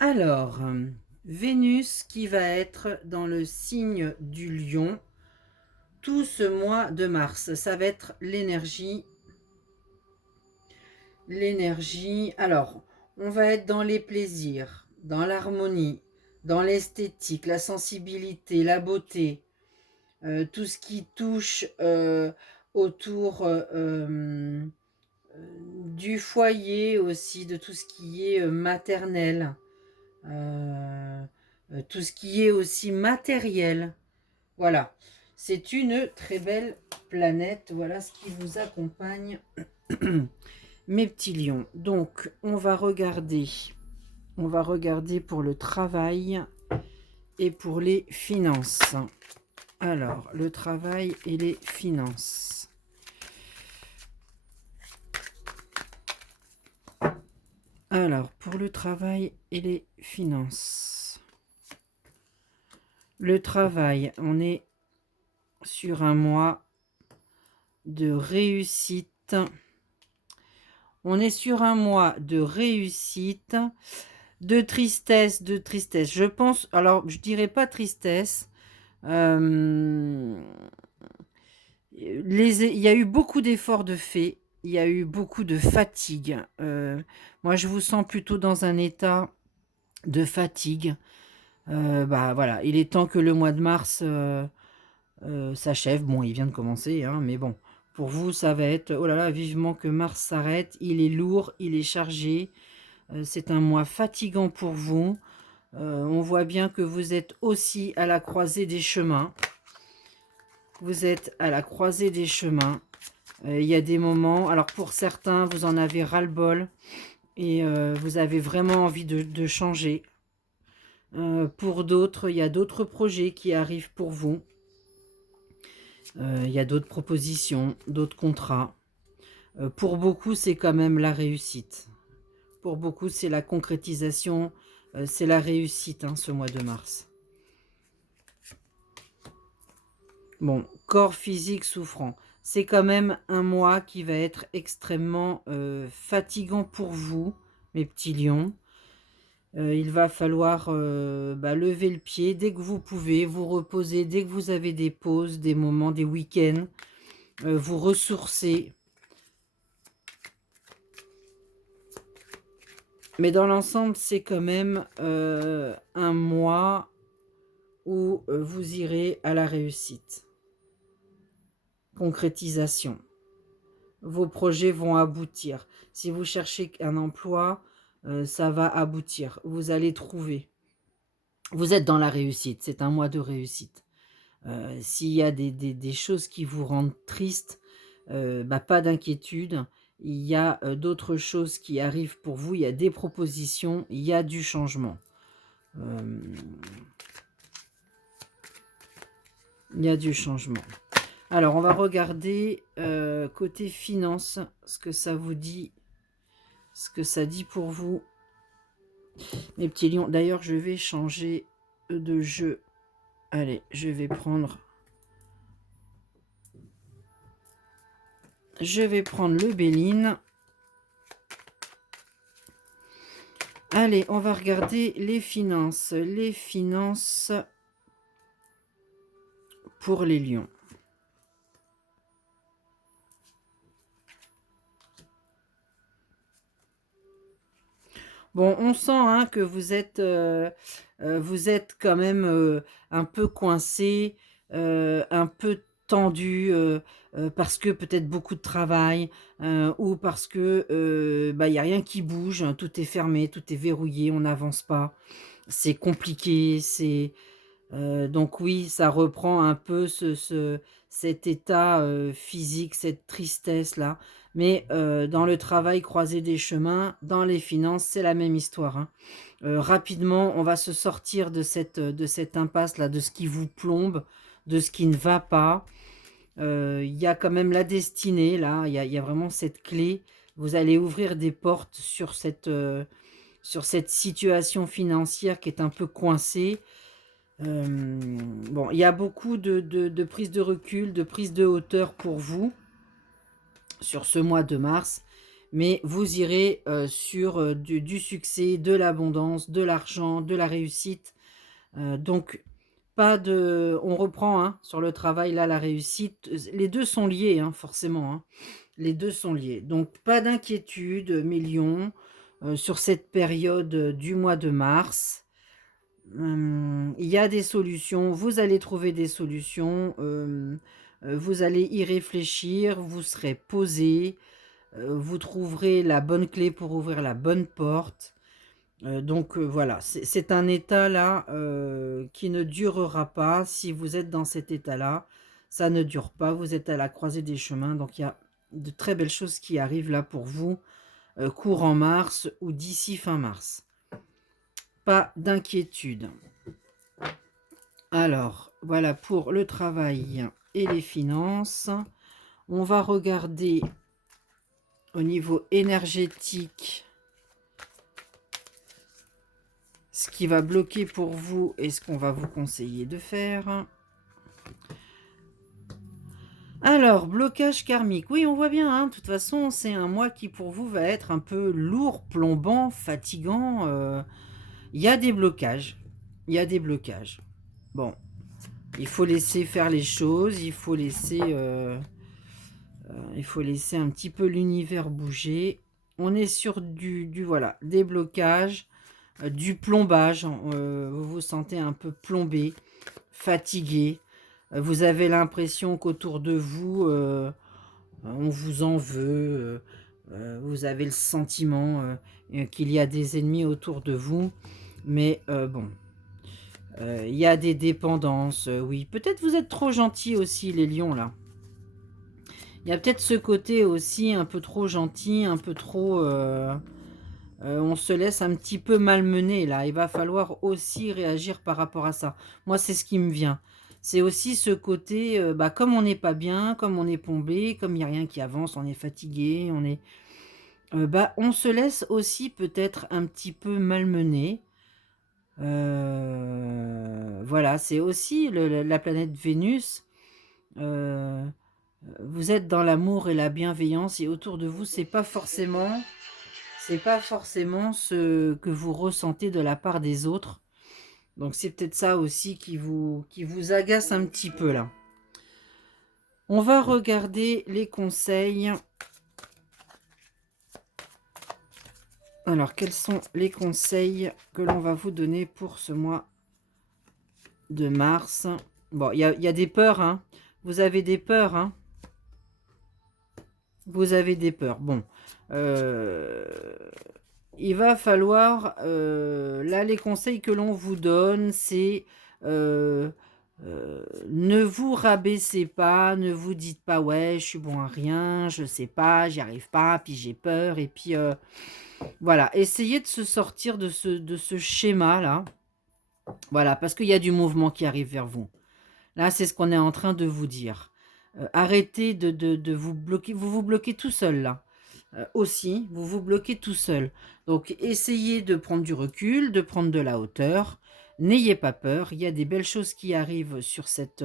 Alors, Vénus qui va être dans le signe du Lion tout ce mois de mars. Ça va être l'énergie. L'énergie. Alors, on va être dans les plaisirs, dans l'harmonie, dans l'esthétique, la sensibilité, la beauté, tout ce qui touche autour du foyer aussi, de tout ce qui est maternel. euh, tout ce qui est aussi matériel. Voilà, c'est une très belle planète. Voilà ce qui vous accompagne, mes petits lions. Donc, on va regarder pour le travail et pour les finances. Alors, le travail et les finances. Alors, pour le travail et les finances. Le travail, on est sur un mois de réussite. On est sur un mois de réussite, de tristesse, de tristesse. Je pense, alors je dirais pas tristesse. Il y a eu beaucoup d'efforts de fait. Il y a eu beaucoup de fatigue. Moi, je vous sens plutôt dans un état de fatigue. Bah voilà, il est temps que le mois de mars s'achève. Bon, il vient de commencer, hein, mais bon, pour vous, ça va être, oh là là, vivement que mars s'arrête. Il est lourd, il est chargé. C'est un mois fatigant pour vous. On voit bien que vous êtes aussi à la croisée des chemins. Vous êtes à la croisée des chemins. Il y a des moments, alors pour certains, vous en avez ras-le-bol et vous avez vraiment envie de changer. Pour d'autres, il y a d'autres projets qui arrivent pour vous. Il y a d'autres propositions, d'autres contrats. Pour beaucoup, c'est quand même la réussite. Pour beaucoup, c'est la concrétisation, c'est la réussite, hein, ce mois de mars. Bon, corps physique souffrant. C'est quand même un mois qui va être extrêmement fatigant pour vous, mes petits lions. Il va falloir lever le pied dès que vous pouvez, vous reposer dès que vous avez des pauses, des moments, des week-ends, vous ressourcer. Mais dans l'ensemble, c'est quand même un mois où vous irez à la réussite. Concrétisation. Vos projets vont aboutir. Si vous cherchez un emploi, ça va aboutir. Vous allez trouver. Vous êtes dans la réussite. C'est un mois de réussite. S'il y a des choses qui vous rendent triste, pas d'inquiétude. Il y a d'autres choses qui arrivent pour vous. Il y a des propositions. Il y a du changement. Il y a du changement. Alors, on va regarder côté finance, ce que ça vous dit, ce que ça dit pour vous, mes petits lions. D'ailleurs, je vais changer de jeu. Allez, je vais prendre le Béline. Allez, on va regarder les finances. Les finances pour les lions. Bon, on sent hein, que vous êtes quand même un peu coincé, un peu tendu, parce que peut-être beaucoup de travail, ou parce que il n'y a rien qui bouge, hein, tout est fermé, tout est verrouillé, on n'avance pas. C'est compliqué, donc oui, ça reprend un peu cet état physique, cette tristesse-là. Mais dans le travail croisé des chemins, dans les finances, c'est la même histoire, hein. Rapidement, on va se sortir de cette impasse-là, de ce qui vous plombe, de ce qui ne va pas. Il y a quand même la destinée, là, il y a vraiment cette clé. Vous allez ouvrir des portes sur cette situation financière qui est un peu coincée. Bon, il y a beaucoup de prise de recul, de prise de hauteur pour vous sur ce mois de mars. mais vous irez, sur, du succès, de l'abondance, de l'argent, de la réussite, donc pas de on reprend, hein, sur le travail, là, la réussite, les 2 sont liés, hein, forcément, hein. Les 2 sont liés, donc pas d'inquiétude, mes lions, sur cette période, du mois de mars. Il y a des solutions, vous allez trouver des solutions, vous allez y réfléchir, vous serez posé, vous trouverez la bonne clé pour ouvrir la bonne porte, donc voilà, c'est un état là, qui ne durera pas. Si vous êtes dans cet état-là, ça ne dure pas, vous êtes à la croisée des chemins, donc il y a de très belles choses qui arrivent là pour vous, courant mars ou d'ici fin mars. Pas d'inquiétude. Alors, voilà pour le travail et les finances. On va regarder au niveau énergétique ce qui va bloquer pour vous et ce qu'on va vous conseiller de faire. Alors, blocage karmique. Oui, on voit bien, hein, de toute façon, c'est un mois qui pour vous va être un peu lourd, plombant, fatigant. Il y a des blocages. Il y a des blocages. Bon, il faut laisser faire les choses, il faut laisser un petit peu l'univers bouger. On est sur voilà, des blocages, du plombage. Vous vous sentez un peu plombé, fatigué. Vous avez l'impression qu'autour de vous, on vous en veut. Vous avez le sentiment qu'il y a des ennemis autour de vous. Mais bon, il y a des dépendances. Oui, peut-être vous êtes trop gentil aussi, les lions, là. Il y a peut-être ce côté aussi un peu trop gentil, un peu trop, on se laisse un petit peu malmener là. Il va falloir aussi réagir par rapport à ça. Moi, c'est ce qui me vient. C'est aussi ce côté, bah, comme on n'est pas bien, comme on est plombé, comme il y a rien qui avance, on est fatigué, bah, on se laisse aussi peut-être un petit peu malmener. Voilà, c'est aussi la planète Vénus, heu vous êtes dans l'amour et la bienveillance et autour de vous, c'est pas forcément ce que vous ressentez de la part des autres. Donc c'est peut-être ça aussi qui vous agace un petit peu là. On va regarder les conseils. Alors, quels sont les conseils que l'on va vous donner pour ce mois de mars? Bon, il y a des peurs, hein. Vous avez des peurs, hein. Vous avez des peurs. Bon, heu, il va falloir, là, les conseils que l'on vous donne, c'est, heu ne vous rabaissez pas, ne vous dites pas: «Ouais, je suis bon à rien, je sais pas, j'y arrive pas, puis j'ai peur» et puis, voilà. Essayez de se sortir de ce schéma-là, voilà, parce qu'il y a du mouvement qui arrive vers vous. Là, c'est ce qu'on est en train de vous dire. Arrêtez de vous bloquer, vous vous bloquez tout seul là. Aussi, vous vous bloquez tout seul. Donc essayez de prendre du recul, de prendre de la hauteur. N'ayez pas peur, il y a des belles choses qui arrivent sur cette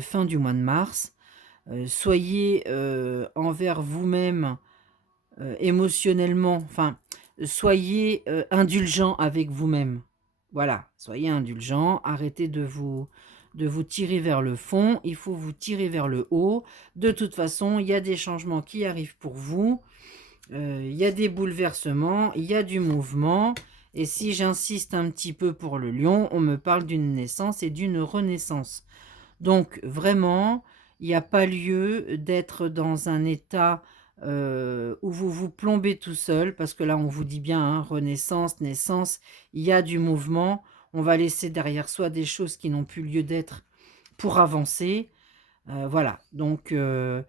fin du mois de mars. Soyez, envers vous-même, émotionnellement, enfin, soyez, indulgent avec vous-même. Voilà, soyez indulgent, arrêtez de vous tirer vers le fond, il faut vous tirer vers le haut. De toute façon, il y a des changements qui arrivent pour vous, il y a des bouleversements, il y a du mouvement et si j'insiste un petit peu pour le lion, on me parle d'une naissance et d'une renaissance. Donc vraiment, il n'y a pas lieu d'être dans un état, où vous vous plombez tout seul, parce que là, on vous dit bien, hein, renaissance, naissance, il y a du mouvement. On va laisser derrière soi des choses qui n'ont plus lieu d'être pour avancer. Voilà, donc ce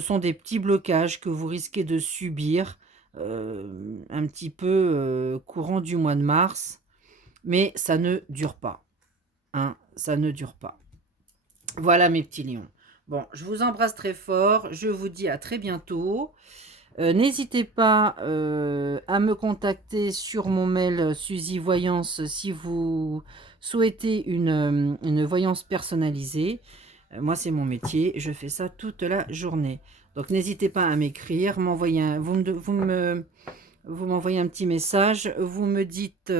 sont des petits blocages que vous risquez de subir, un petit peu, courant du mois de mars, mais ça ne dure pas, hein, ça ne dure pas. Voilà mes petits lions. Bon, je vous embrasse très fort. Je vous dis à très bientôt. N'hésitez pas à me contacter sur mon mail Suzy Voyance si vous souhaitez une voyance personnalisée. Moi, c'est mon métier. Je fais ça toute la journée. Donc n'hésitez pas à m'écrire, m'envoyer un vous m'envoyez un petit message, vous me dites,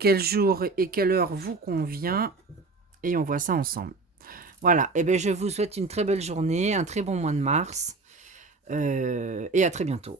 quel jour et quelle heure vous convient et on voit ça ensemble. Voilà, et beh, je vous souhaite une très belle journée, un très bon mois de mars, et à très bientôt.